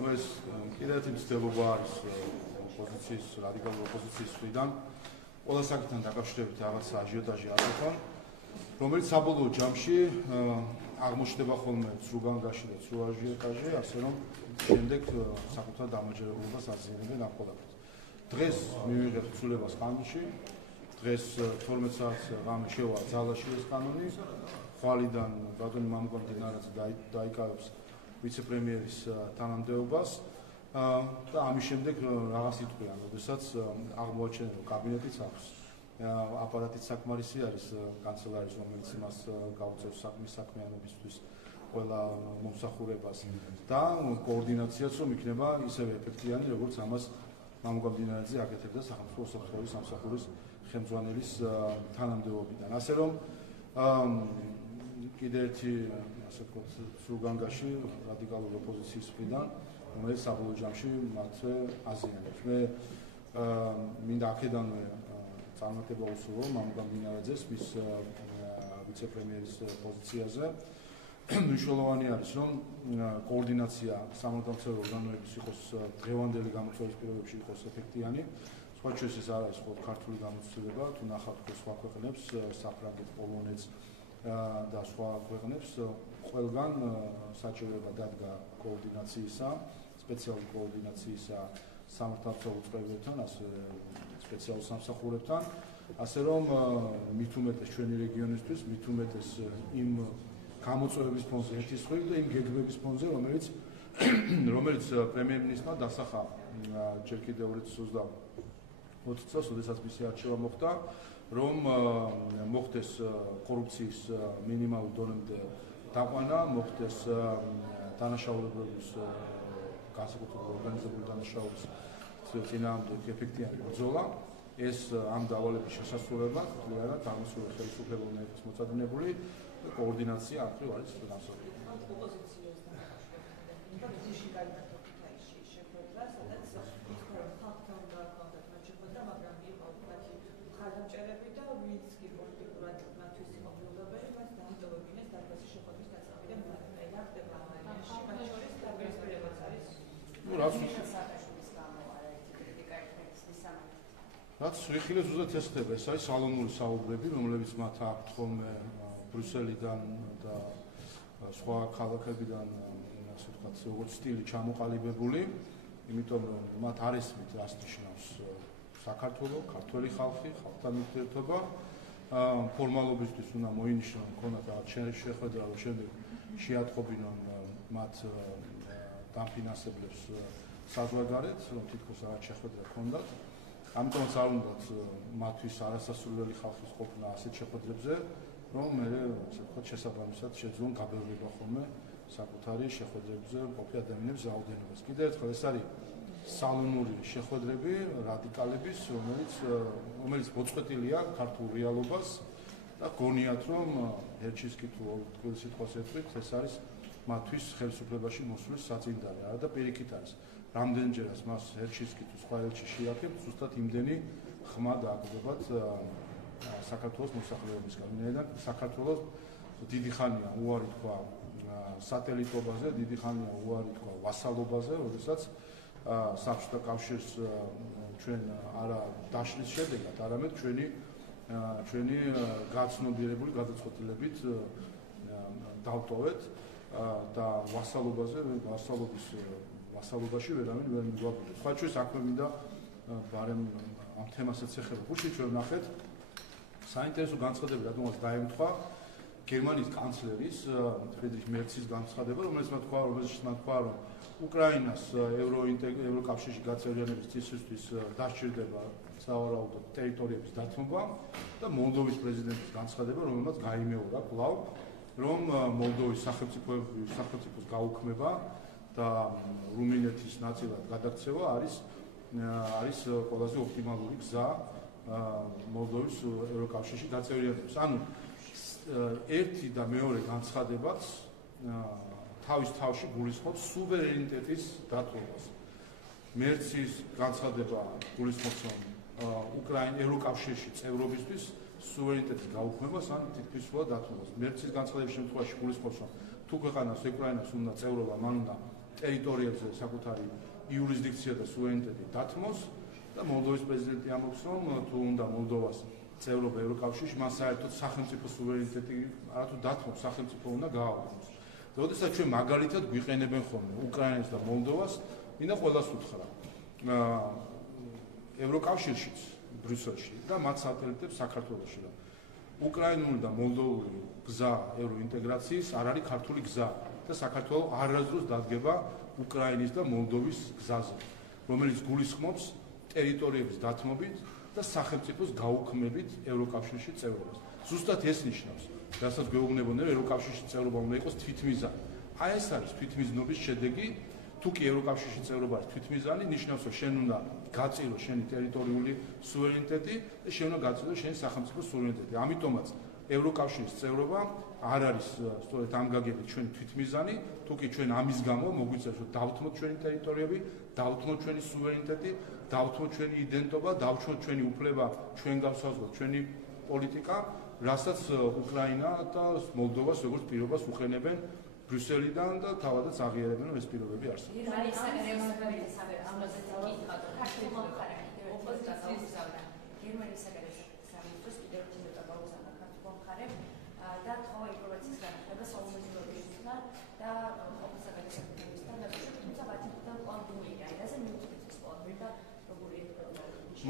ეს კიდევ ერთი მცდელობა არის ოპოზიციის, რადიკალური ოპოზიციის მხრიდან. ყველა საკითხთან დაკავშირებით რაღაცა აჟიოტაჟი არ აქვს, რომელიც საბოლოო ჯამში აღმოჩნდება ხოლმე ცრუგანგაში და ცრუ აჟიოტაჟი, ასე რომ შემდეგ საკუთარ დამაჯერებლობას აზიანებენ ამ ყველაფერს. დღეს მივიღეთ ცვლილებას კანონში, დღეს 12 საათს ღამე შევა ძალაში ეს კანონი, ხვალიდან ბატონი მამუკამ დინარაძე დაიკავებს ვიცე-პრემიერის თანამდებობას და ამის შემდეგ რაღაც იტყვიან, როდესაც აღმოაჩენენ, რომ კაბინეტიც აქვს, აპარატიც საკმარისი არის კანცელარიის, რომელიც იმას გაუწევს საქმის საქმიანობისთვის ყველა მომსახურებას და კოორდინაციაც რომ იქნება ისევე ეფექტიანი, როგორც ამას მამუკამ დინარაძე აკეთებდა სახელმწიფო უსაფრთხოების სამსახურის ხელმძღვანელის თანამდებობიდან. ასე რომ კიდევ ერთი ასე ვთქვათ სრუგანგაში რადიკალური ოპოზიციის მხრიდან, რომელიც საბოლოო ჯამში მათვე აზიანებს. მე მინდა აქედანვე წარმატება უსურვო მამუკამ დინარაძეს მის ვიცე-პრემიერის პოზიციაზე. მნიშვნელოვანი არის, რომ კოორდინაცია სამართალმცემლო ორგანოების იყოს დღევანდელი გამოწვევის პირობებში იყოს ეფექტიანი. სხვა ჩვენს ეს არ არის მხოლოდ ქართული გამოცდილება, თუ ნახავთ სხვა ქვეყნებს, საფრანგეთს, პოლონეთს და სხვა ქვეყნებს, ყველგან საჭიროება დადგა კოორდინაციისა, სპეციალური კოორდინაციისა სამართალმცემლო წყებებთან, ასე სპეციალურ სამსახურებთან, ასე რომ მით უმეტეს ჩვენი რეგიონისთვის, მით უმეტეს იმ გამოწვევების ფონზე ერთი სხვით და იმ გეგმების ფონზე, რომელიც პრემიერ-მინისტრმა დასახა ჯერ კიდევ 2020 წელს, როდესაც მისი არჩევა მოხდა, რომ მოხდეს კორუფციის მინიმალურ დონემდე დაყვანა, მოხდეს დანაშაულების განსაკუთრებული ორგანიზებული დანაშაულების წინააღმდეგ ეფექტიანი ბრძოლა. ეს ამ დავალების შესასრულებლად ძალიანად აღმოსავლეთ ხელისუფლება უნდა იყოს მოწადინებული და კოორდინაცია ახლივ არის განსაკუთრებული. რაც ვიხილეთ ზუსტად ეს ხდება, ეს არის სალონური საუბრები, რომლებიც მათ აქვთ ხოლმე ბრიუსელიდან და სხვა ქალაქებიდან, ასე ვთქვათ, როგორც სტილი ჩამოყალიბებული, იმიტომ რომ მათ არ ესმით რას ნიშნავს საქართველო, ქართველი ხალხი, ხალხთან ურთიერთობა, ფორმალობისთვის უნდა მოინიშნონ, მქონათ რაღაც შეხვედრა, რომ შემდეგ შეატყობინონ მათ დამფინანსებლებს საზღვარგარეთ, რომ თითქოს რაღაც შეხვედრა ჰქონდათ. ამიტომაც არ უნდათ მათთვის არასასურველი ხალხის ყოფნა ასეთ შეხვედრებზე, რომ მე ასე ვთქვათ შესაბამისად შეძლონ გაბევრება ხოლმე საკუთარი შეხვედრებზე მყოფი ადამიანების რაოდენობას. კიდევ ერთხელ ეს არის სალონური შეხვედრები რადიკალების, რომელიც მოწყვეტილია ქართულ რეალობას და გონიათ, რომ ერჩისკი თუ თქვენ სიტყვას ეთქვით, ეს არის მათთვის ხელისუფლებაში მოსვლის საწინდარი, არა და პირიქით არის. რამდენჯერაც მას ერჩისკი თუ სხვა ერჩი შეაქებთ, ზუსტად იმდენი ხმა დააგდებათ საქართველოს მოსახლეობისგან. ვინაიდან საქართველოს დიდი ხანია უარი თქვა სატელიტობაზე, დიდი ხანია უარი თქვა ვასალობაზე, როდესაც საბჭოთა კავშირს ჩვენ არა დაშლის შედეგად, არამედ ჩვენი გაცნობიერებული გადაწყვეტილებით დავტოვეთ და ვასალობაში ვერავინ ვერ მიგვაგვიყვება. სხვა ჩვენ საქმე მინდა ბარემ ამ თემასაც ეხება. გუშინ ჩვენ ვნახეთ საინტერესო განცხადები, რადგანაც დაემთხვა გერმანიის კანცლერის ფრიდრიხ მერცის განცხადება, რომელიც თქვა, რომ უკრაინას ევროკავშირში გაწევრიანების წესისთვის დასჭირდება სავარაუდოდ ტერიტორიების დათმობა და მოლდოვის პრეზიდენტის განცხადება, რომელმაც გაიმეორა კვლავ, რომ მოლდოვის სახელმწიფოს გაუქმება და რუმინეთის ნაწილად გადაქცევა არის ყველაზე ოპტიმალური გზა მოლდოვის ევროკავშირში გაწევრიანებას. ანუ ერთი და მეორე განცხადებაც თავის თავში გულისხმობს სუვერენიტეტის დატოვებას. მერცის განცხადება გულისხმობს ევროკავშირში წევრობისთვის სუვერენიტეტის გაუქმებას ან თითქმის სრულად დათმობას. მერცის განცხადების შემთხვევაში გულისხმობს, რომ თუ ქვეყანას უკრაინას უნდა წევრობა, მან უნდა ტერიტორიებზე საკუთარი იურისდიქცია და სუვერენიტეტი დათმოს და მოლდოვის პრეზიდენტი ამბობს, რომ თუ უნდა მოლდოვას წევრობა ევროკავშირში, მას საერთოდ სახელმწიფო სუვერენიტეტი არათუ დათმობს, სახელმწიფო უნდა გააუქმოს. როდესაც ჩვენ მაგალითად გვიყენებენ ხოლმე უკრაინას და მოლდოვას, მინდა ყველას უთხრა. ევროკავშირშიც, ბრიუსელში და მათ სატელიტებს საქართველოში, რომ უკრაინული და მოლდოვური გზა ევროინტეგრაციის არ არის ქართული გზა და საქართველო არასდროს დადგება უკრაინის და მოლდოვის გზაზე, რომელიც გულისხმობს ტერიტორიების დათმობით და სახელმწიფოს გაუქმებით ევროკავშირში წევრობას. ზუსტად ეს ნიშნავს, რასაც გვეუბნებოდნენ, რომ ევროკავშირში წევრობა უნდა იყოს თვითმიზანი. აი ეს არის თვითმიზნობის შედეგი. თუ კი ევროკავშირში წევრობა არის თვითმიზანი, ნიშნავს, რომ შენ უნდა გაწირო შენი ტერიტორიული სუვერენიტეტი და შენ უნდა გაწირო შენი სახელმწიფო სუვერენიტეტი. ამიტომაც ევროკავშირის წევრობა არ არის სწორედ ამ გაგებით ჩვენი თვითმიზანი, თუ კი ჩვენ ამის გამო მოგვიწევს, რომ დავთმოთ ჩვენი ტერიტორიები, დავთმოთ ჩვენი სუვერენიტეტი, დავთმოთ ჩვენი იდენტობა, დავთმოთ ჩვენი უფლება, ჩვენ გავსაზღვროთ ჩვენი პოლიტიკა, რასაც უკრაინა და მოლდოვას როგორც პირობას უხენებენ ბრიუსელიდან და თავადაც აღიარებენ, რომ ეს პირობები არსებობს. გერმანიის საგარეო სამინისტროს კიდევ ცოტა გაუგზავნა ქართულ მხარემ და თხოვა ინფორმაციის განახლება საუმეცნიერო და ყოფილსაგარეო საქმეებისგან და თუმცა ვაჭრობთან კვანტუმური გაიდაზე მიუწვდის კვანტუმი და როგორი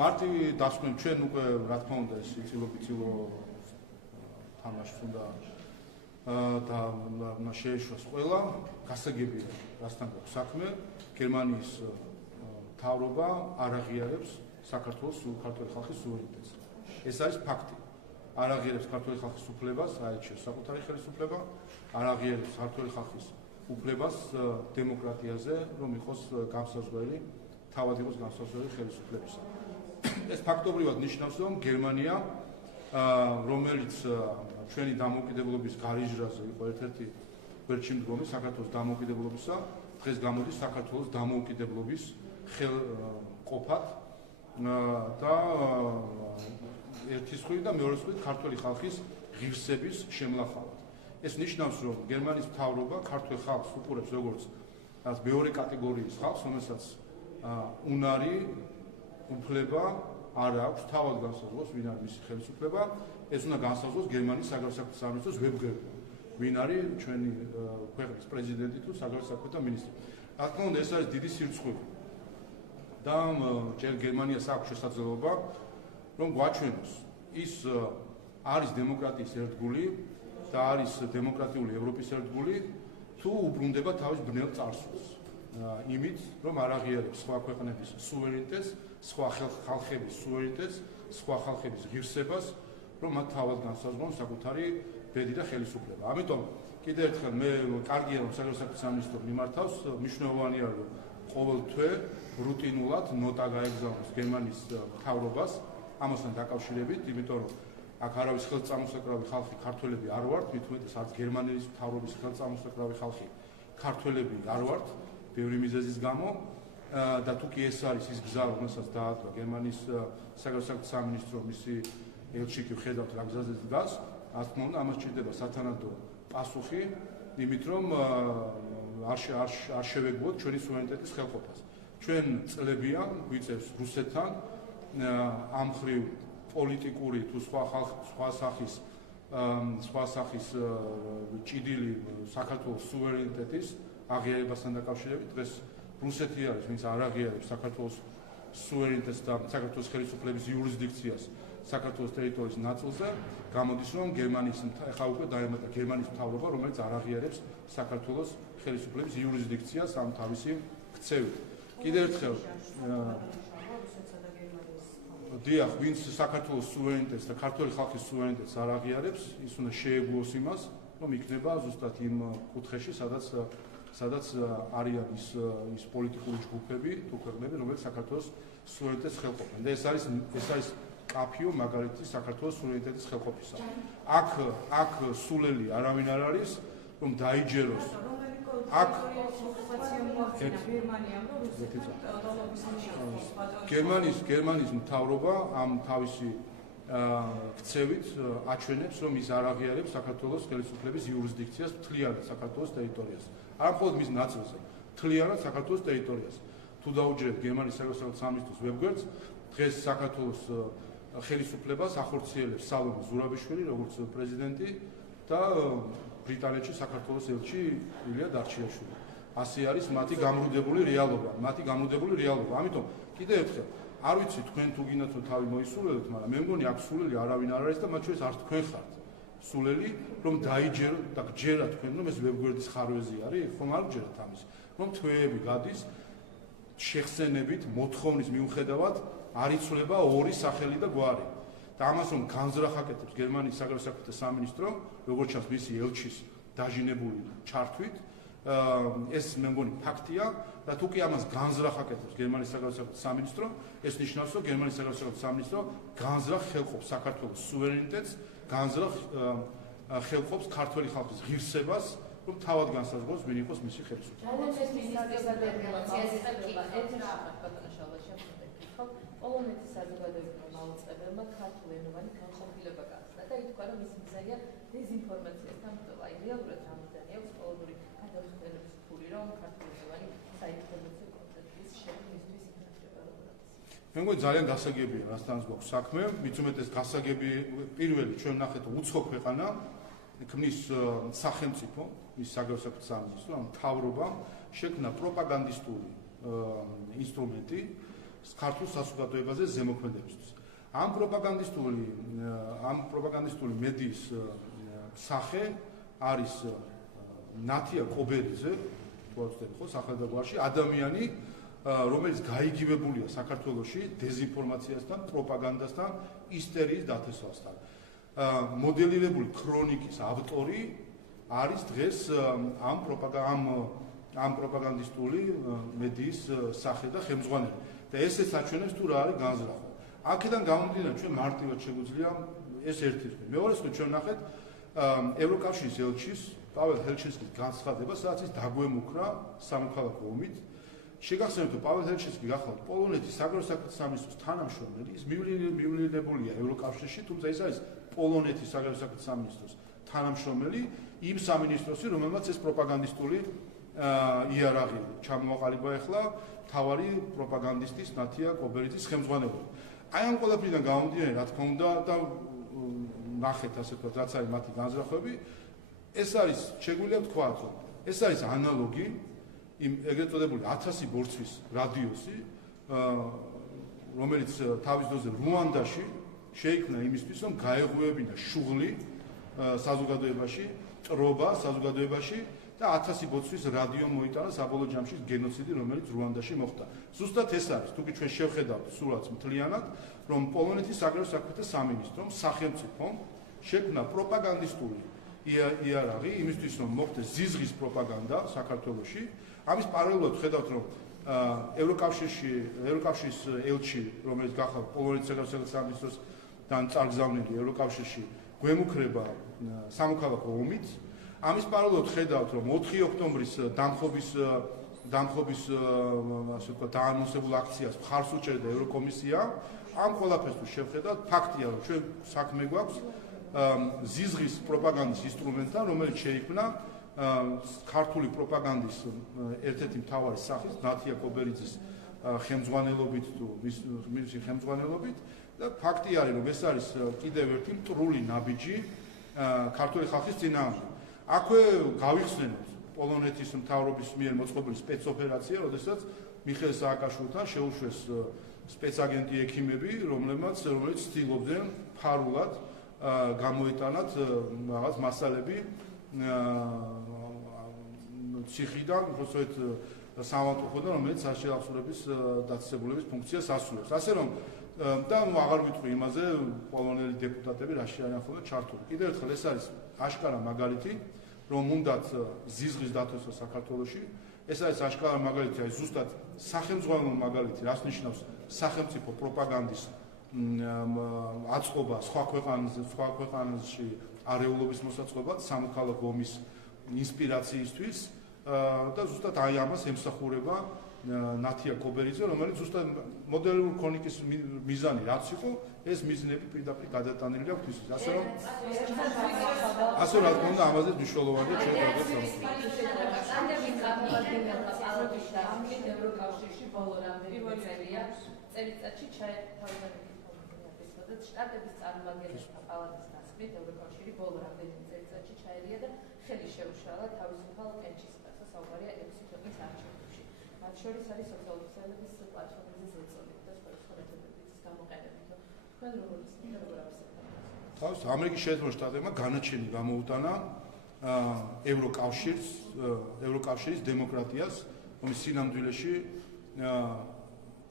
მარტივი დასკვნა ჩვენ უკვე რა თქმა უნდა ეს იცილო თამაშს უნდა და შეეშვას ყველა გასაგებია რასთან გვაქვს საქმე გერმანიის მთავრობა არ აღიარებს საქართველოს ქართული ხალხის სუვერენიტეტს. ეს არის ფაქტი. არ აღიარებს ქართული ხალხის უფლებას, აირჩიოს საკუთარი ხელისუფლება, არ აღიარებს ქართული ხალხის უფლებას დემოკრატიაზე, რომ იყოს განსაზღვრელი, თავად იყოს განსაზღვრელი ხელისუფლებისა. ეს ფაქტობრივად ნიშნავს, რომ გერმანია, რომელიც ჩვენი დამოუკიდებლობის გარიჟრაზე იყო ერთ-ერთი გვერდში მდგომი საქართველოს დამოუკიდებლობისა, დღეს გამოდის საქართველოს დამოუკიდებლობის ყოფად და ერთის მხრივ და მეორეს მხრივ ქართული ხალხის ღირსების შემლახავად. ეს ნიშნავს, რომ გერმანიის მთავრობა ქართულ ხალხს უყურებს როგორც მეორე კატეგორიის ხალხს, რომელსაც უნარი უფლება არ აქვს თავად განსაზღვროს, ვინ არის მისი ხელისუფლება, ეს უნდა განსაზღვროს გერმანიის საგარეო საქმეთა სამინისტროს ვებგვერდზე, ვინ არის ჩვენი ქვეყნის პრეზიდენტი თუ საგარეო საქმეთა მინისტრი. რა თქმა უნდა, ეს არის დიდი სირცხვევი. და გერმანიას აქვს შესაძლებლობა, რომ გვაჩვენოს ის არის დემოკრატიის ერთგული და არის დემოკრატიული ევროპის ერთგული, თუ უბრუნდება თავის ბნელ წარსულს. იმით, რომ არ აღიარებს სხვა ქვეყნების სუვერენიტეტს, სხვა ხალხების სუვერენიტეტს, სხვა ხალხების ღირსებას, რომ მათ თავად განსაზღვრონ საკუთარი ბედი და ხელისუფლება. ამიტომ კიდევ ერთხელ მე კარგია რომ საგარეო საქმეთა სამინისტრო მიმართავს, მნიშვნელოვანია რომ ყოველ თვე რუტინულად ნოტა გაეგზავნოს გერმანიის მთავრობას ამასთან დაკავშირებით, იმიტომ რომ აქ არავის ხელწამოსაკრავი ხალხი ქართველები არ ვართ, მით უმეტეს არც გერმანიის მთავრობის ხელწამოსაკრავი ხალხი ქართველები არ ვართ, ბევრი მიზეზის გამო და თუ კი ეს არის ის გზა, რომელსაც დაადვა გერმანიის საგარეო საქმეთა სამინისტრო მისი ელჩიკი ვხედავთ რა გზაზე დგას, რა თქმა უნდა ამას ჭირდება სათანადო პასუხი, იმით რომ არ შევეგუოთ ჩვენი სუვერენიტეტის ხელყოფას. ჩვენ წლებია გვიწევს რუსეთთან ამ მხრივ პოლიტიკური თუ სხვა სახის ჭიდილი საქართველოს სუვერენიტეტის აღიარებასთან დაკავშირებით. დღეს რუსეთი არის, ვინც არ აღიარებს საქართველოს სუვერენიტეტს და საქართველოს ხელისუფლების იურისდიქციას საქართველოს ტერიტორიის ნაწილზე, გამოდის რომ ახლა უკვე დაემატა გერმანიის მთავრობა, რომელიც არ აღიარებს საქართველოს ხელისუფლების იურისდიქციას ამ თავისი ქცევით. კიდევ ერთხელ დიახ, ვინც საქართველოს სუვერენიტეტს და ქართული ხალხის სუვერენიტეტს არ აღიარებს, ის უნდა შეეგუოს იმას, რომ იქნება ზუსტად იმ კუთხეში, სადაც არიან ის პოლიტიკური ჯგუფები თუ ქვეყნები, რომელიც საქართველოს სუვერენიტეტს ხელყოფენ. და ეს არის კაფიო მაგალითი საქართველოს სუვერენიტეტის ხელყოფისა. აქ სულელი არავინ არ არის, რომ დაიჯეროს. აქ გერმანიის მთავრობა ამ თავისი ქცევით აჩვენებს, რომ ის არ აღიარებს საქართველოს ხელისუფლების იურისდიქციას მთლიანად საქართველოს ტერიტორიაზე. არ მხოლოდ მის ნაწილზე, მთლიანად საქართველოს ტერიტორიას. თუ დაუჯერებთ გერმანიის საგარეო სამინისტროს ვებგვერდს, დღეს საქართველოს ხელისუფლებას ახორციელებს სალომე ზურაბიშვილი როგორც პრეზიდენტი და ბრიტანეთში საქართველოს ელჩი ილია დარჩიაშვილი. ასე არის მათი გამრუდებული რეალობა. ამიტომ კიდევ ერთხელ არ ვიცი თქვენ თუ გინდათ რომ თავი მოისულელოთ, მაგრამ მე მგონი აქ სულელი არავინ არ არის და მათ შორის არ თქვენ ხართ. სულელი რომ დაიჯეროთ და გჯერათ თქვენ რომ ეს ვებგვერდის ხარვეზი არის, ხომ არ გჯერათ ამის. რომ თვეები გადის შეხსენებით, მოთხოვნის მიუხედავად არ იცვლება ორი სახელი და გვარი. და ამას რომ განზრახ აკეთებს გერმანიის საგარეო საქმეთა სამინისტრო, როგორც ჩანს მისი ელჩის დაჟინებული ჩართვით, ეს მე მგონი ფაქტია და თუ კი ამას განზრახ აკეთებს გერმანიის საგარეო საქმეთა სამინისტრო, ეს ნიშნავს რომ გერმანიის საგარეო საქმეთა სამინისტრო განზრახ ხელყოფს საქართველოს სუვერენიტეტს, განზრახ ხელყოფს ქართველი ხალხის ღირსებას, რომ თავად განსაზღვროს ვინ იყოს მისი პოლონეთის საზოგადოებრივმა მაუწყებელმა ქართულენოვანი განყოფილება გახსნა და ითქვა, რომ მისი მიზანია დეზინფორმაციასთან ბრძოლა. რეალურად რამოდენი აქვს პოლონური გადამხდელების ფული, რომ ქართულენოვანი საინფორმაციო კონტენტის შექმნისთვის ინახება როგორც. მე მგონი ძალიან გასაგებია რასთანაც გვაქვს საქმე, მით უმეტეს გასაგები პირველი ჩვენ ნახეთ უცხო ქვეყანა ქმნის სახელმწიფო, მის საგარეო საქმეთა სამინისტრო, ან მთავრობამ შექმნა პროპაგანდისტული ინსტრუმენტი ქართულ საზოგადოებაზე ზემოქმედებისთვის. ამ პროპაგანდისტული მედიის სახე არის ნათია კობერიძე, თუ არ ვცდები ხო, სახელმწიფოში ადამიანი, რომელიც გაიგივებულია საქართველოში დეზინფორმაციასთან, პროპაგანდასთან, ისტერიის დათესვასთან. მოდელირებული ქრონიკის ავტორი არის დღეს ამ პროპაგანდისტული მედიის სახე და ხელმძღვანელი. და ესეც აჩვენებს თუ რა არის განზრახვა. აქედან გამომდინარე ჩვენ მარტივად შეგვიძლია ეს ერთი რიცხვი. მეორე რიცხვი ჩვენ ნახეთ ევროკავშირის ელჩის პაվել ჰელჩინსკის განცხადება, სადაც ის დაგვემუქრა სამოქალაქო ომით. შეგახსენებთ, რომ პაվել ჰელჩინსკი გახლავთ პოლონეთის საგარეო საქმეთა სამინისტროს თანამშრომელი, ის მივლინებულია ევროკავშირში, თუმცა ის არის პოლონეთის საგარეო საქმეთა სამინისტროს თანამშრომელი იმ სამინისტროსი, რომელმაც ეს პროპაგანდისტული იარაღი ჩამოაყალიბა ახლა თავარი პროპაგანდისტის ნათია კობერიძის ხელმძღვანელობით. აი ამ ყველაფრიდან გამომდინარე, რა თქმა უნდა და ნახეთ ასე ვთქვათ, რაც არის მათი განზრახვები, ეს არის შეგვიძლია ვთქვათ, რომ ეს არის ანალოგი იმ ეგრეთ წოდებული 1000 ბორცვის რადიუსი, რომელიც თავის დროზე რუანდაში შეიქმნა იმისთვის, რომ გაეღვივებინა შუღლი საზოგადოებაში, ტრობა საზოგადოებაში და 1000 ბორცვის რადიო მოიტანა საბოლოო ჯამში გენოციდი, რომელიც რუანდაში მოხდა. ზუსტად ეს არის, თუკი ჩვენ შევხედავთ სურათს მთლიანად, რომ პოლონეთის საგარეო საქმეთა სამინისტრომ სახელმწიფომ შექმნა პროპაგანდისტული იარაღი იმისთვის, რომ მოხდეს ზიზღის პროპაგანდა საქართველოში. ამის პარალელურად ხედავთ, რომ ევროკავშირის ელჩი, რომელიც გახავთ პოლონეთის საგარეო საქმეთა სამინისტროსთან წარგზავნილი ევროკავშირში, გვემუქრება სამოქალაქო ომით. ამის პარალელურად ხედავთ, რომ 4 ოქტომბრის დამხობის ასე ვთქვათ, დაანონსებულ აქციას მხარს უჭერდა ევროკომისია. ამ ყველაფერს თუ შევხედავთ, ფაქტია, რომ ჩვენ საქმე გვაქვს ზიზღის პროპაგანდის ინსტრუმენტთან, რომელიც შეიქმნა ქართული პროპაგანდის ერთ-ერთი მთავარი სახის, ნათია კობერიძის ხელმძღვანელობით თუ მისი ხელმძღვანელობით და ფაქტი არის, რომ ეს არის კიდევ ერთი მტრული ნაბიჯი ქართული ხალხის წინააღმდეგ. აქვე გავიხსენოთ პოლონეთის მთავრობის მიერ მოწყობილი სპეცოპერაცია, როდესაც მიხეილ სააკაშვილთან შეუშვეს სპეცაგენტი ექიმები, რომელიც ცდილობდნენ ფარულად გამოეტანათ რაღაც მასალები ციხიდან, უბრალოდ სამავთუხოდან, რომელიც საშეახსურების დაწესებულების ფუნქციას ასრულებს. ასე რომ და აღარ ვიტყვი იმაზე, პოლონელი დეპუტატები რა შეარიან ხოლმე ჩართული. კიდევ ერთხელ ეს არის აშკარა მაგალითი, რომ უნდათ ზიზღის დათესვა საქართველოში. ეს არის აშკარა მაგალითი, აი ზუსტად სახელმძღვანელო მაგალითი, რას ნიშნავს სახელმწიფო პროპაგანდის აწყობა სხვა ქვეყანაში არეულობის მოსაწყობად, სამოქალაქო ომის ინსპირაციისთვის და ზუსტად აი ამას ემსახურება ნათია კობერიძე, რომელიც ზუსტად მოდელური ქრონიკის მიზანი რაც იყო, ეს მიზნები პირდაპირ გადატანილი აქვს ისიც. ასე რომ რა თქმა უნდა ამაზე მნიშვნელოვანია ჩვენ ევროკავშირში ბოლო რამდენიმე წელია წელიწადში თავიდან შტატების წარმომადგენელთა პალატის დასწრით ევროკავშირი ბოლო რამდენიმე წელიწადში ჩაერია და ხელი შეუშალა თავისუფალ კენჭისყრას საუბარია 6 ქვეყნის არჩევნებში. მათ შორის არის სოციალისტების პლატფორმის ზეწოლით და სხვადასხვა მეთოდებების გამოყენებით. თქვენ როგორ თავის ამერიკის შეერთებულ შტატებმა განაჩენი გამოუტანა ევროკავშირის დემოკრატიას, რომლის სინამდვილეში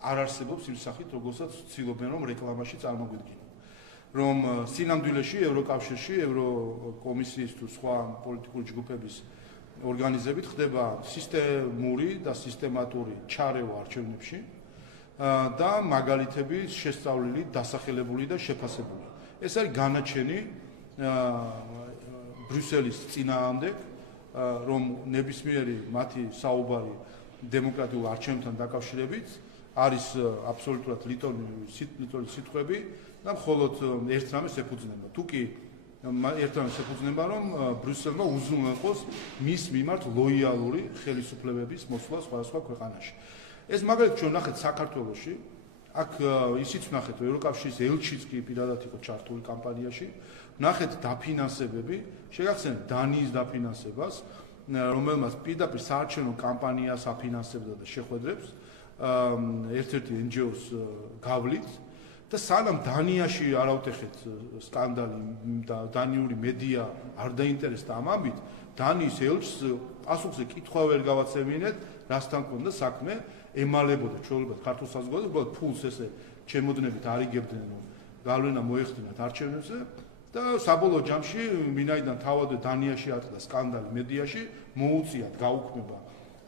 არ არსებობს იმ სახით, როგორცაც ცდილობენ რომ რეკლამაში წარმოგვიდგინონ. რომ სინამდვილეში ევროკავშირში, ევროკომისიის თუ სხვა პოლიტიკური ჯგუფების ორგანიზებით ხდება სისტემური და სისტემატური ჩარევა არჩევნებში და მაგალითები შესწავლილი, დასახელებული და შეფასებული. ეს არის განაჩენი ბრიუსელის წინააღმდეგ, რომ ნებისმიერი მათი საუბარი დემოკრატიულ არჩევნებთან დაკავშირებით არის აბსოლუტურად ლიტოლი სიტყვები და მხოლოდ ერთ რამეს ეფუძნება. თუ კი ერთ რამეს ეფუძნება, რომ ბრიუსელმა უზრუნველყოს მის მიმართ ლოიალური ხელისუფლებების მოსვლა სხვადასხვა ქვეყანაში. ეს მაგალითად ჩვენ ნახეთ საქართველოში, აქ ისიც ნახეთ, ევროკავშირის ელჩიც კი პირადად იყო ჩართული კამპანიაში, ნახეთ დაფინანსებები, შეგახსენებთ დანიის დაფინანსებას, რომელმაც პირდაპირ საარჩევნო კამპანიას აფინანსებდა და შეხვედრებს ერთ-ერთი NGO-ს გავლით და სანამ დანიაში არავთეხეთ სკანდალი და დანიური მედია არ დაინტერესდა ამ ამით, დანიის ელჩს პასუხზე კითხვა ვერ გავაცემინეთ, რასთან ჰქონდა საქმე, ემალებოდა ჩვეულებრივ ქართულ საზოგადოებას, უბრალოდ ფულს ესე ჩემოდნებით არიგებდნენ, რომ გავლენა მოეხდინათ არჩევნებზე და საბოლოო ჯამში ვინაიდან თავადვე დანიაში ატყდა სკანდალი მედიაში, მოუწიათ გაუქმება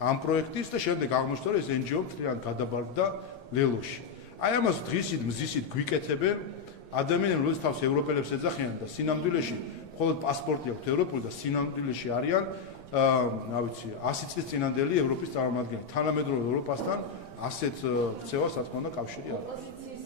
ამ პროექტის და შემდეგ აღმოჩნდა, რომ ეს NGO მთლიანად გადაბარგდა ლელოში. აი ამას დღისით მზისით გვიკეთებენ ადამიანები, რომლებიც თავს ევროპელებს ეძახიან და სინამდვილეში მხოლოდ პასპორტი აქვთ ევროპული და სინამდვილეში არიან რა ვიცი 100 წლის წინანდელი ევროპის წარმომადგენელი. თანამედროვე ევროპასთან ასეთ ქცევას რა თქმა უნდა კავშირი არ აქვს. ოპოზიციის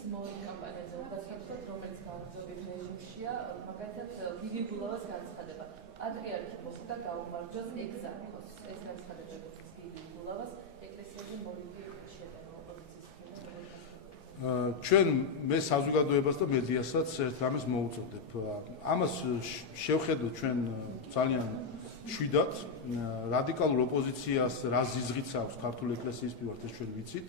კამპანიაზე უბრალოდ რომელიც გააგრძელებით რეჟიმშია, მაგალითად გიგი გულავას განცხადება. პატრიარქი მოხვდა გაუმარჯოს ეგზარქოს. ეს განცხადება გიგი გულავას ეკლესიაზე მოლიდი შედება ოპოზიციის მხრიდან. ჩვენ მე საზოგადოებას და მედიასაც ერთ რამეს მოუწოდებ. ამას შევხედოთ ჩვენ ძალიან შვიდად რადიკალურ ოპოზიციას რა ზიზღიც აქვს ქართული ეკლესიის მიმართ ეს ჩვენ ვიცით.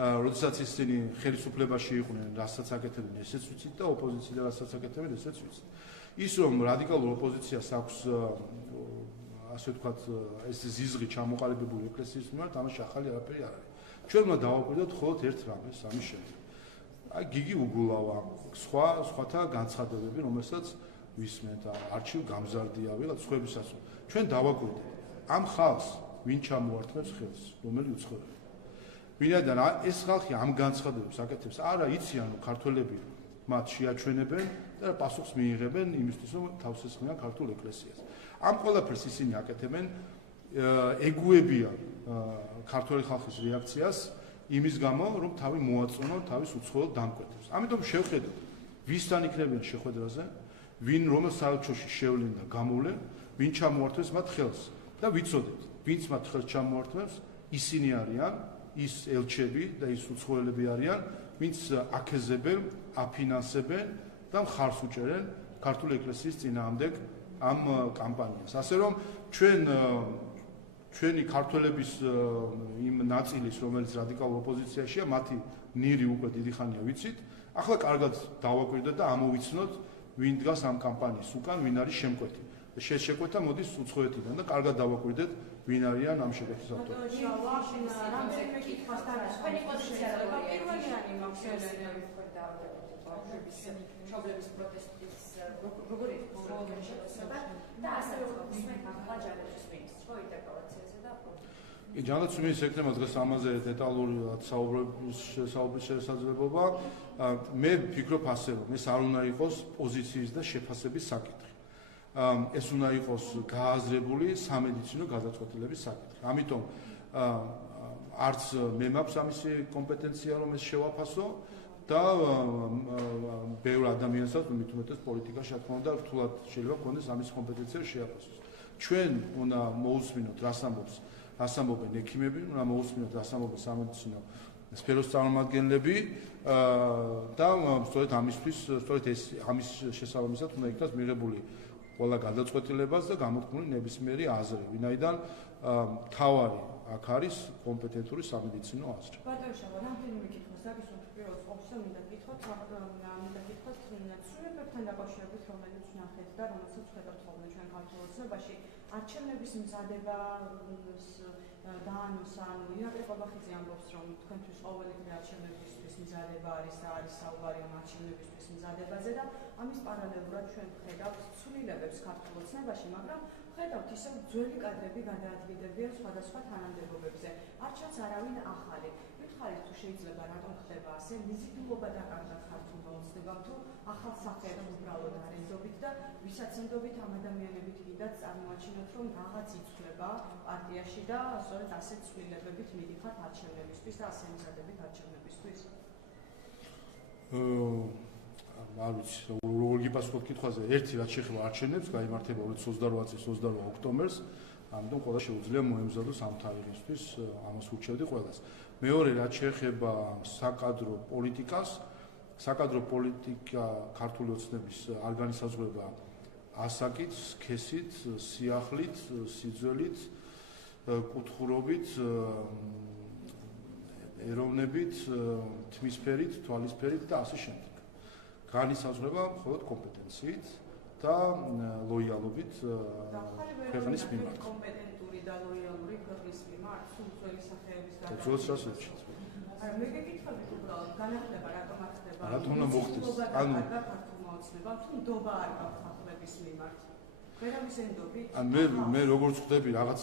როდესაც ისინი ხელისუფლებაში იყვნენ, რასაც აკეთებდნენ, ესეც ვიცით და ოპოზიცია რასაც აკეთებდნენ, ესეც ვიცით. ის რომ რადიკალურ ოპოზიციას აქვს ასე ვთქვათ ეს ზიზღი ჩამოყალიბებული ეკლესიის მიმართ, ამაში ახალი არაფერი არ არის. ჩვენ უნდა დავაკვირდოთ მხოლოდ ერთ რამეს ამის შემდეგ. აი გიგი უგულავა, სხვათა განცხადებები, რომელსაც ვისმენთ, არჩილ გამზარდიავი, რა სხვებისაც. ჩვენ დავაკვირდეთ ამ ხალხს, ვინ ჩამოართმევს ხელს, რომელი უცხოელი. ვინაიდან ეს ხალხი ამ განცხადებებს აკეთებს, არა იციან, რომ ქართველები მათ შეაჩვენებენ და პასუხს მიიღებენ იმისთვის, რომ თავს ესხმიან ქართულ ეკლესიას. ამ ყველაფერს ისინი აკეთებენ, ეგუებიან ქართველი ხალხის რეაქციას იმის გამო, რომ თავი მოაწონონ თავის უცხოელ დამკვეთებს. ამიტომ შევხედოთ, ვისთან იქნებიან შეხვედრაზე, ვინ რომელ საელჩოში შევლენ და გამოვლენ, ვინ ჩამოართმევს მათ ხელს და ვიცოდეთ, ვინც მათ ხელს ჩამოართმევს, ისინი არიან ის ელჩები და ის უცხოელები არიან, ვინც აკეზებენ, აფინანსებენ და მხარს უჭერენ ქართული ეკლესიის წინააღმდეგ ამ კამპანიას. ასე რომ ჩვენი ქართველების იმ ნაწილის, რომელიც რადიკალურ ოპოზიციაშია, მათი ნირი უკვე დიდი ხანია ვიცით. ახლა კარგად დავაკვირდეთ და ამოვიცნოთ, ვინ დგას ამ კამპანიის უკან, ვინ არის შემკვეთი. შეკვეთა მოდის უცხოეთიდან და კარგად დავაკვირდეთ, ვინ არიან ამ შეკვეთის ავტორები. რამდენიმე კითხვასთან თქვენი პოზიცია პირველი არის მაქსიმალურად პრობლემის პროტესტის როგორი შეიძლება და ასევე ვისმენთ ახალჯანების მინისტრს ხო ინტერპელაციაზე და კი, ჯანდაცვის ეკნემა დღეს ამაზე დეტალურად საუბრის შესაძლებლობა. მე ვფიქრობ ასე, რომ ეს არ უნდა იყოს პოზიციის და შეფასების საკითხი. ეს უნდა იყოს გააზრებული სამედიცინო გადაწყვეტილების საკითხი. ამიტომ არც მე მაქვს ამისი კომპეტენცია რომ ეს შევაფასო და ბევრ ადამიანსაც მით უმეტეს პოლიტიკაში რა თქმა უნდა რთულად შეიძლება გქონდეს ამის კომპეტენცია შეაფასოს. ჩვენ უნდა მოусმინოთ რას ამბობენ ექიმები, უნდა მოусმინოთ რას ამბობენ სამედიცინო სფეროს წარმომადგენლები და სწორედ ამის შესაბამისად უნდა იქნას მიღებული ყველა გადაწყვეტილებას და გამოთქმული ნებისმიერი აზრი, ვინაიდან მთავარი აქ არის კომპეტენტური სამედიცინო აზრი. ბატონო შავა, რამდენიმე კითხვას დაგისვამთ პირველ ყოვლისა მინდა გითხრათ ცვლილებებთან დაკავშირებით, რომელიც ნახეთ და რომელსაც ვხედავთ ხოლმე ჩვენ ქართულ ოცნებაში, არჩევნების მზადება დაანონსა, ირაკლი ყობახიძე ამბობს, რომ თქვენთვის ყოველი დღე არჩევნებისთვის მზადება არის და არის საუბარი ამ არჩევნებისთვის მზადებაზე და ამის პარალელურად ჩვენ ვხედავთ ცვლილებებს ქართულ ოცნებაში, მაგრამ ვხედავთ ისევ ძველი კადრები გადაადგილდებიან სხვადასხვა თანამდებობებზე. არ ჩანს არავინ ახალი. ვითხარით თუ შეიძლება რატომ ხდება ასე, მიზიდულობა დაკარგა ქართულმა ოცნებამ თუ ახალ სახეებს უბრალოდ არ ენდობით და ვისაც ენდობით ამ ადამიანებით კიდაც წარმოაჩინოთ, რომ რაღაც იცვლება პარტიაში და სწორედ ასეთ ცვლილებებით მიდიხართ არჩევნებისთვის და ასე მზადებით არჩევნებისთვის. არ ვიცი, როგორ გიპასუხოთ კითხვაზე. ერთი რაც შეეხება არჩევნებს, გაიმართება 2028 წლის 28 ოქტომბერს, ამიტომ ყველა შეუძლია მოემზადოს ამ თარიღისთვის, ამას ურჩევდი ყველას. მეორე რაც შეეხება საკადრო პოლიტიკას, საკადრო პოლიტიკა ქართული ოცნების არ განისაზღვრება ასაკით, სქესით, სიახლით, სიძველით, კუთხურობით, ეროვნებით, თმისფერით, თვალისფერით და ასე შემდეგ. განისაზღვრება მხოლოდ კომპეტენციით და ლოიალობით ქვეყნის მიმართ. კომპეტენტური და ლოიალური ქვეყნის მიმართ, თუ ძველი სახეების გადაწყვეტილება. არა, მე გეკითხებით უბრალოდ, განახდება რატომ არ ხდება? რატომ უნდა მოხდეს? ანუ ქართულმა ოცნებამ თუ ნდობა არ გაქვს ახალების მიმართ. ვერავის ენდობით? მე როგორც ხვდები რაღაც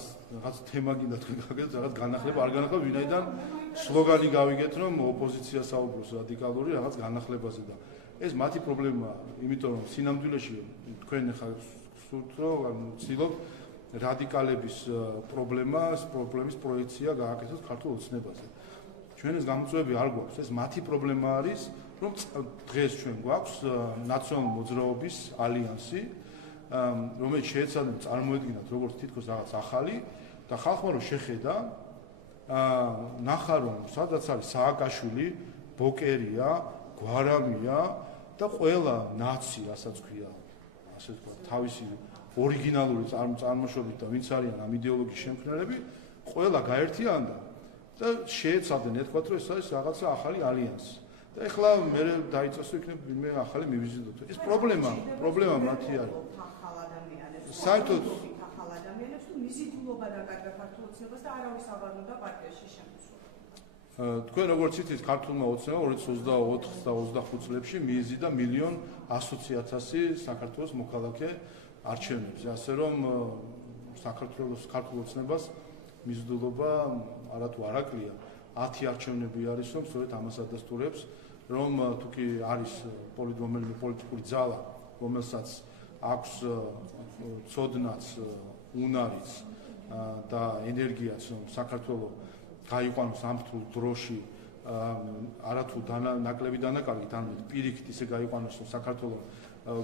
თემა გინდა თქვენ გაგეთ, რაღაც განახლება არ განახლება, ვინაიდან სლოგანი გავიგეთ, რომ ოპოზიცია საუბრობს რადიკალური რაღაც განახლებაზე და ეს მათი პრობლემაა, იმიტომ რომ სინამდვილეში თქვენ ახლა სურთ რომ ვცდილობ რადიკალების პრობლემის პროექცია გააკეთოთ ქართულ ოცნებაზე. ჩვენ ეს გამოწვევები არ გვაქვს, ეს მათი პრობლემა არის, რომ დღეს ჩვენ გვაქვს ნაციონალური მოძრაობის ალიანსი, რომელიც შეეცადება წარმოედგინათ როგორც თითქოს რაღაც ახალი და ხალხმა რომ შეხედა, ნახა რომ სადაც არის სააკაშვილი, ბოკერია, გვარამია და ყველა ნაცი, რასაც ქვია, ასე თქვა, თავისი ორიგინალური წარმოშობით და ვინც არიან ამ იდეოლოგიის შემქმნელები, ყველა გაერთიანდა და შეეცადნენ ეთქვათ, რომ ეს არის რაღაცა ახალი ალიანსი. და ეხლა მე დაიწესო იქნებ ვინმე ახალი მივიზიდოთ. ეს პრობლემა მათი არის. ახალ ადამიანებს. საერთოდ ახალ ადამიანებს თუ მიზიდულობა დაკარგა ქართულ ოცნებას და არავის აღარ უნდა პარტიაში შემოსვლა. თქვენ როგორც იცით, ქართულმა ოცნებამ 2024 და 25 წლებში მიიზიდა 1,100,000 საქართველოს მოქალაქე არჩევნებზე, ასე რომ საქართველოს ქართულ ოცნებას მიზიდულობა არათუ არ აკლია. 10 არჩევნები არის, რომ სწორედ ამას ადასტურებს, რომ თუ კი არის რომელიმე პოლიტიკური ძალა, რომელსაც აქვს ცოდნაც, უნარიც და ენერგიაც, რომ საქართველოს გაიყვანოს ამ რთულ დროში არათუ ნაკლები დანაკარგით, ან პირიქით ისე გაიყვანოს, რომ საქართველოს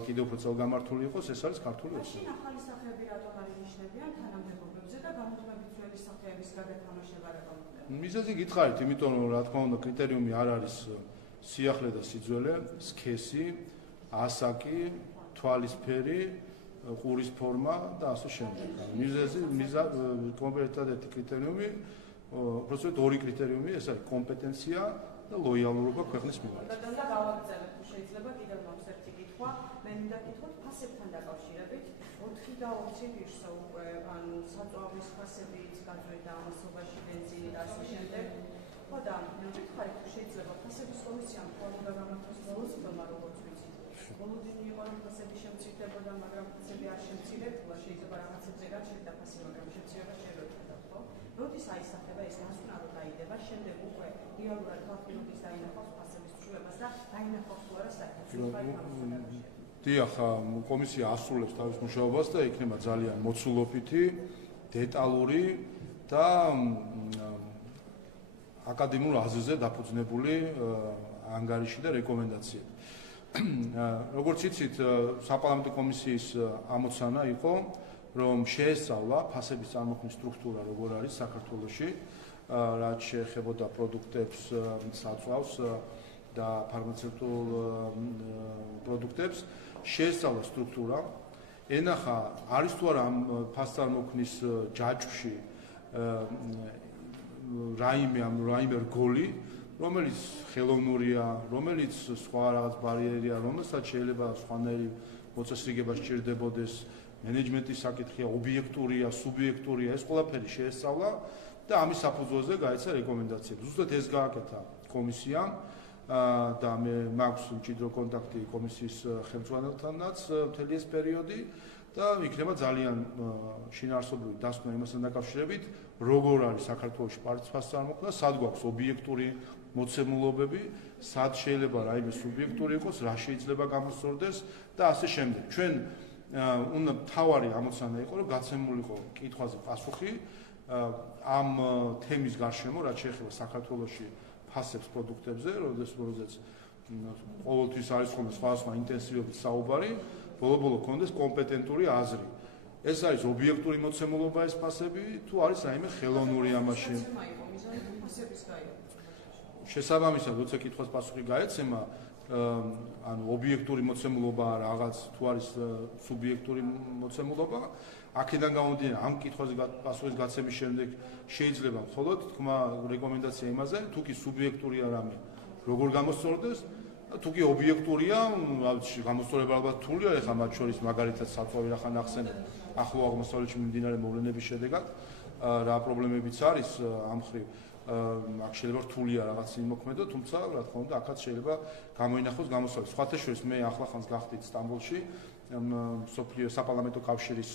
კიდევ უფრო წელგამართული იყოს, ეს არის ქართული ოცნება. მაშინ ახალი სახეები რატომ არ ინიშნებიან თანამდებობებზე და გამოთქმებით ძველი სახეების გადათამაშება რატომ ხდება? მიზეზი გითხარით, იმიტომ რომ რა თქმა უნდა კრიტერიუმი არ არის სიახლე და სიძველე, სქესი, ასაკი, თვალისფერი, ყურის ფორმა და ასე შემდეგ. მიზეზი კონკრეტულად ერთი კრიტერიუმი, უბრალოდ ორი კრიტერიუმი, ეს არის კომპეტენცია და ლოიალურობა ქვეყნის მიმართ. და გავაგრძელებ, თუ შეიძლება კიდევ მაქვს ერთი კითხვა, მე მინდა გითხოთ ფასებთან დაკავშირებით. 4 და 20 ვირსა უკვე, ანუ საწვავის ფასებიც გაძვირდა ამასობაში ბენზინი და ასე შემდეგ. ხო და ვითხარით, თუ შეიძლება ფასების კომისიამ ხოლმე გამართოს ბოლოს ხდომა, როგორც ვიცით. ბოლოდინი იყო რომ ფასები შემცირდებოდა, მაგრამ ფასები არ შემცირებულა, შეიძლება რაღაცებზე გაჩერდა ფასი, მაგრამ შემცირება შეიძლება, ხო? როდის აისახება ეს გასვლა, რომ დაიდება, შემდეგ უკვე რეალურად ხალხის დაინახავს ფასების ცვლილებას და დაინახავს თუ არა საკითხი. დიახ, კომისია ასრულებს თავის მუშაობას და იქნება ძალიან მოცულობითი, დეტალური და აკადემიურ აზრზე დაფუძნებული ანგარიში და რეკომენდაციები. როგორც იცით, საპარლამენტო კომისიის ამოცანა იყო, რომ შეესწავლა ფასების წარმოქმნის სტრუქტურა როგორ არის საქართველოში, რაც შეეხებოდა პროდუქტებს, საწვავს და ფარმაცევტულ პროდუქტებს, შეესწავლა სტრუქტურა, ენახა არის თუ არა ამ ფასწარმოქმნის ჯაჭვში რაიმე რგოლი, რომელიც ხელოვნურია, რომელიც სხვა რაღაც ბარიერია, რომელსაც შეიძლება სხვანაირი მოწესრიგება სჭირდებოდეს, მენეჯმენტის საკითხია, ობიექტურია, სუბიექტურია, ეს ყველაფერი შეესწავლა და ამის საფუძველზე გაეცა რეკომენდაციები. ზუსტად ეს გააკეთა კომისიამ და მე მაქვს მჭიდრო კონტაქტი კომისიის ხელმძღვანელთანაც მთელი ეს პერიოდი და იქნება ძალიან შინაარსობრივი დასკვნა იმასთან დაკავშირებით, როგორ არის საქართველოში ფასწარმოქმნა, სად გვაქვს ობიექტური მოცემულობები, სად შეიძლება რაიმე სუბიექტური იყოს, რა შეიძლება გამოსწორდეს და ასე შემდეგ. ჩვენ უნდა თავარი ამოცანა იყო, რომ გაცემულიყო კითხვაზე პასუხი ამ თემის გარშემო, რაც შეეხება საქართველოში ფასებს პროდუქტებზე, როდესაც ყოველთვის არის ხოლმე სხვადასხვა ინტენსივობით საუბარი, ბოლო-ბოლო კონდეს კომპეტენტური აზრი. ეს არის ობიექტური მოცემულობა ეს ფასები, თუ არის რაიმე ხელოვნური ამაში. შესაბამისად, როცა კითხვას პასუხი გაეცემა, ანუ ობიექტური მოცემულობა რაღაც თუ არის სუბიექტური მოცემულობა, აქედან გამომდინარე ამ კითხვაზე პასუხის გაცემის შემდეგ შეიძლება მხოლოდ თქვა რეკომენდაცია იმაზე, თუ კი სუბიექტურია რამე, როგორ გამოსწორდეს, თუ კი ობიექტურია, გამოსწორება ალბათ რთულია, ეხლა მათ შორის მაგალითად საწვავი რახან ახსენეთ, ახლო აღმოსავლეთში მიმდინარე მოვლენების შედეგად, რა პრობლემებიც არის ამ მხრივ. აქ შეიძლება რთულია რაღაც იმოქმედო, თუმცა რა თქმა უნდა, აქაც შეიძლება გამოინახოს გამოსავალი. სხვათა შორის მე ახლახანს გახდით სტამბოლში, მსოფლიო საპარლამენტო კავშირის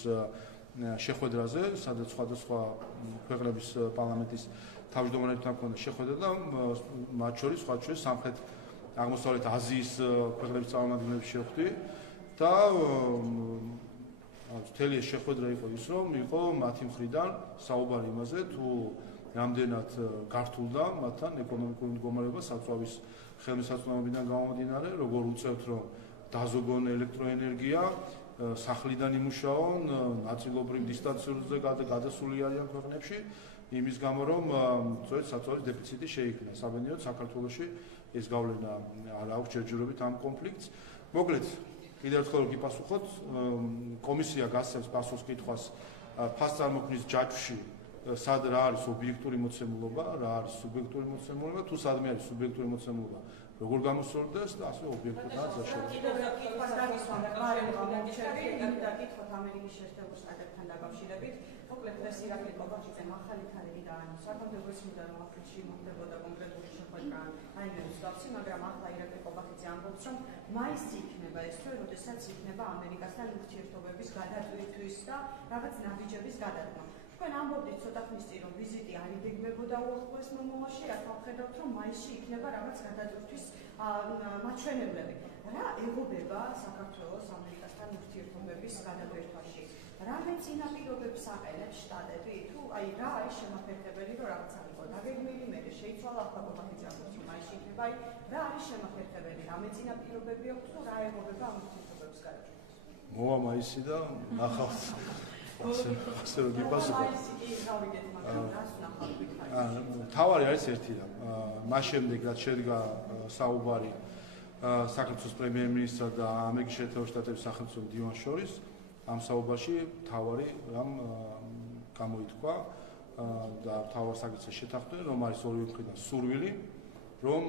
შეხვედრაზე, სადაც სხვადასხვა ქვეყნების პარლამენტის თავმჯდომარეებთან ჰქონდა შეხვედრა და მათ შორის სამხრეთ აღმოსავლეთ აზიის ქვეყნების წარმომადგენლებს შევხვდი და მთელი ეს შეხვედრა იყო ის, რომ იყო მათი მხრიდან საუბარი იმაზე, თუ რამდენად გართულდა მათთან ეკონომიკური მდგომარეობა საწვავის ხელმისაწვდომობიდან გამომდინარე, როგორ უწევთ, რომ დაზოგონ ელექტროენერგია, სახლიდან იმუშაონ, ნაწილობრივ დისტანციურზე გადასული არიან ქვეყნებში, იმის გამო, რომ საწვავის დეფიციტი შეიქმნა. საბედნიეროდ საქართველოში ეს გავლენა არ აქვს ჯერჯერობით ამ კონფლიქტს. მოკლედ, კიდევ ერთხელ გიპასუხოთ, კომისია გასცემს პასუხს კითხვას ფასწარმოქმნის ჯაჭვში სად რა არის ობიექტური მოცემულობა, რა არის სუბიექტური მოცემულობა, თუ სადმე არის სუბიექტური მოცემულობა, როგორ გამოსწორდეს და ასე ობიექტურადაც აშენდეს. კიდევ კითხვას დავისვამებ, მარემ გამომჩები, და კითხოთ ამერიკის შეერთებულ შტატებთან დაკავშირებით. მოკლედ ეს ირაკლი კობახიძემ ახალი თარიღი დაანონსა, საკონდენსატური სმუდა რომ აფრიკში მოხდებოდა კონკრეტული შეხვედრა რაიმე მსგავსი, მაგრამ ახლა ირაკლი კობახიძე ამბობს, რომ მაისში იქნება ეს თვე, როდესაც იქნება ამერიკასთან ურთიერთობების გადაწყვეტვის და რაღაც ნაბიჯების გადადგმა. თქვენ ამბობდით ცოტა ხნის წინ, რომ ვიზიტი არ იგეგმებოდა უახლოეს მომავალში, ახლა ვხედავთ, რომ მაისში იქნება რაღაც გადაწყვეტვის მაჩვენებლები. რა ეგობება საქართველოს ამერიკასთან ურთიერთობების გადაგვერთვაში? რამე წინაპირობებს აყენებს შტატები, თუ აი რა არის შემაფერხებელი, რომ რაღაცა იყო დაგეგმილი, მე შეიცვალა ახლა კობახიძე ამბობს, რომ მაისში იქნება, აი რა არის შემაფერხებელი, რამე წინაპირობები აქვს, თუ რა ეგობება ამ ურთიერთობების გადაგვერთვას? მოვა მაისი და ნახავთ. ასე რომ გიპასუხოთ. თავარი არის ერთი რამ. მას შემდეგ რაც შედგა საუბარი საქართველოს პრემიერ-მინისტრსა და ამერიკის შეერთებულ შტატების სახელმწიფო მდივანს შორის, ამ საუბარში თავარი რამ გამოითქვა და თავარ საკითხზე შეთანხმდნენ, რომ არის ორივე მხრიდან სურვილი, რომ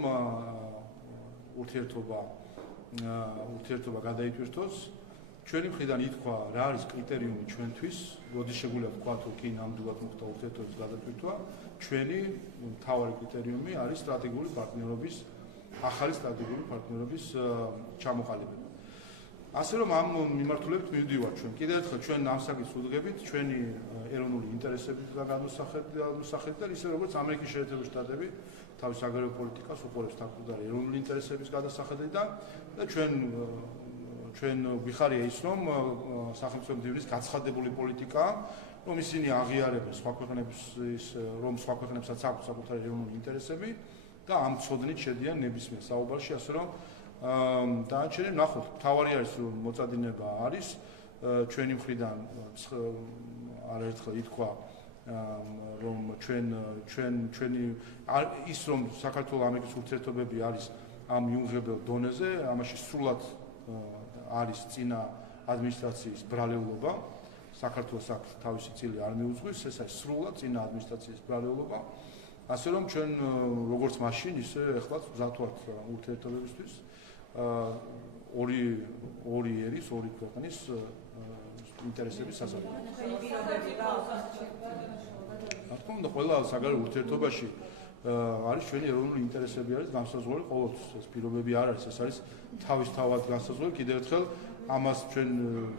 ურთიერთობა გადაიტვირთოს. ჩვენი მხრიდან ითქვა, რა არის კრიტერიუმი ჩვენთვის, როდის შეგვიძლია ვთქვა, თუ კი ნამდვილად მოხდა ურთიერთობის გადატვირთვა, ჩვენი მთავარი კრიტერიუმი არის სტრატეგიული პარტნიორობის, ახალი სტრატეგიული პარტნიორობის ჩამოყალიბება. ასე რომ ამ მიმართულებით მივდივართ ჩვენ. კიდევ ერთხელ ჩვენ ამ საკითხს ვუდგებით ჩვენი ეროვნული ინტერესების გამოსახედით და ისე როგორც ამერიკის შეერთებული შტატები თავის აგრარულ პოლიტიკას უყურებს თავდადარი ეროვნული ინტერესების გადასახედიდან და ჩვენ გვიხარია ის, რომ სახელმწიფო მდივნის გაცხადებული პოლიტიკაა, რომ ისინი აღიარებენ სხვა ქვეყნების რომ სხვა ქვეყნებსაც აქვს საკუთარი ეროვნული ინტერესები და ამ ცოდნით შედიან ნებისმიერ საუბარში, ასე რომ დაანჩენე ნახოთ, თავარი არის რომ მოწადინება არის ჩვენი მხრიდან არაერთხელ ითქვა რომ ჩვენი ის რომ საქართველოს ამერიკის ურთიერთობები არის ამ მიუღებელ დონეზე, ამაში სრულად არის წინა ადმინისტრაციის ბრალეულობა, საქართველოს აქვს თავისი წილი არ მიუძღვის, ეს არის სრულად წინა ადმინისტრაციის ბრალეულობა, ასე რომ ჩვენ როგორც მაშინ, ისე ეხლაც ვზად ვართ ურთიერთობებისთვის, ორი ერის, ორი ქვეყნის ინტერესების სასარგებლოდ. რა თქმა უნდა, ყველა საგარეო ურთიერთობაში არის ჩვენი ეროვნული ინტერესები არის განსაზღვრული ყოველთვის. ეს პირობები არ არის, ეს არის თავისთავად განსაზღვრული. კიდევ ერთხელ ამას ჩვენ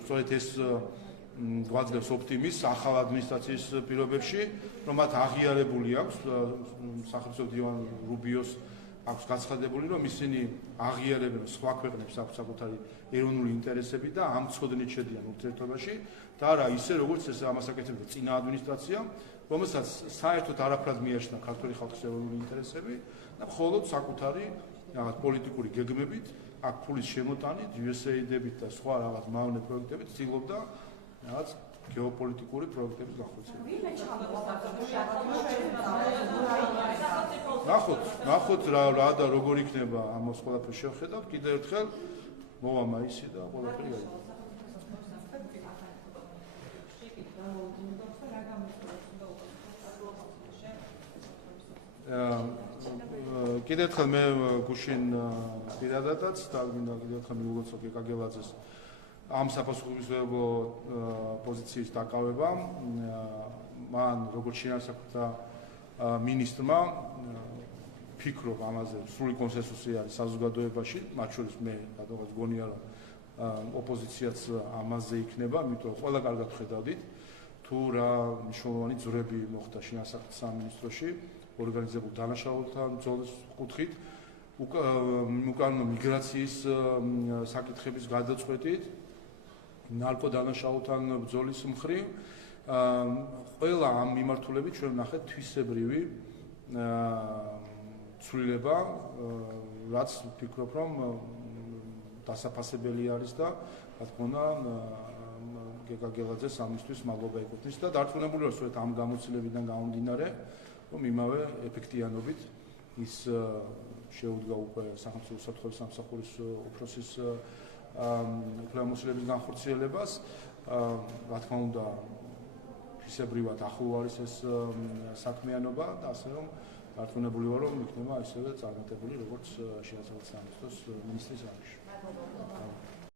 სწორედ ეს გვაძლევს ოპტიმიზმს ახალ ადმინისტრაციის პირობებში, რომ მათ აღიარებული აქვს სახელმწიფო დივან რუბიოს აქვს გაცხადებული, რომ ისინი აღიარებენ სხვა ქვეყნებს აქვს საკუთარი ეროვნული ინტერესები და ამ ცოდნით შედიან ურთიერთობაში და არა ისე როგორც ეს ამას აკეთებდა წინა ადმინისტრაცია, რომელსაც საერთოდ არაფრად მიაჩნდა ქართული ხალხის ეროვნული ინტერესები და მხოლოდ საკუთარი რაღაც პოლიტიკური გეგმებით, აქ ფულის შემოტანით, USAID-ებით და სხვა რაღაც მავნე პროექტებით ცდილობდა რაღაც გეოპოლიტიკური პროექტების განხორციელებას. ნახოთ რა და როგორ იქნება ამას ყველაფერს შევხედავთ, კიდევ ერთხელ მოვა მაისი და ყველაფერი გაიგო. კიდევ ერთხელ მე გუშინ პირადადაც და მინდა კიდევ ერთხელ მიულოცო გეგაგელაძეს ამ საპასუხისმგებლო პოზიციის დაკავება მან როგორც შინაგანსაკუთრება მინისტრმა ფიქრობ ამაზე სრული კონსენსუსი არის საზოგადოებაში, მათ შორის მე რადგანაც გონია რომ ოპოზიციაც ამაზე იქნება, იმიტომ რომ ყველა კარგად ხედავდით თუ რა მნიშვნელოვანი ძვრები მოხდა შინაგანსაკუთრების სამინისტროში ორგანიზებულ დანაშაულთან ბრძოლის კუთხით, უკანონო მიგრაციის საკითხების გადაწყვეტით, ნარკოდანაშაულთან ბრძოლის მხრივ, ყველა ამ მიმართულებით ჩვენ ვნახეთ თვისებრივი ცვლილება, რაც ვფიქრობ, რომ დასაფასებელი არის და რა თქმა უნდა გეგაგელაძეს ამისთვის მადლობა ეკუთვნის და დარწმუნებული ვარ, სწორედ ამ გამოცდილებიდან გამომდინარე, რომ იმავე ეფექტიანობით ის შეუდგა უკვე სახელმწიფო უსაფრთხოების სამსახურის უფროსის უფლებამოსილების განხორციელებას. რა თქმა უნდა, ფისებრივად ახლო არის ეს საქმიანობა და ასე რომ დარწმუნებული ვარ, რომ იქნება ისევე წარმატებული, როგორც შინაგანსაკუთრების სამინისტროს მინისტრის არხში.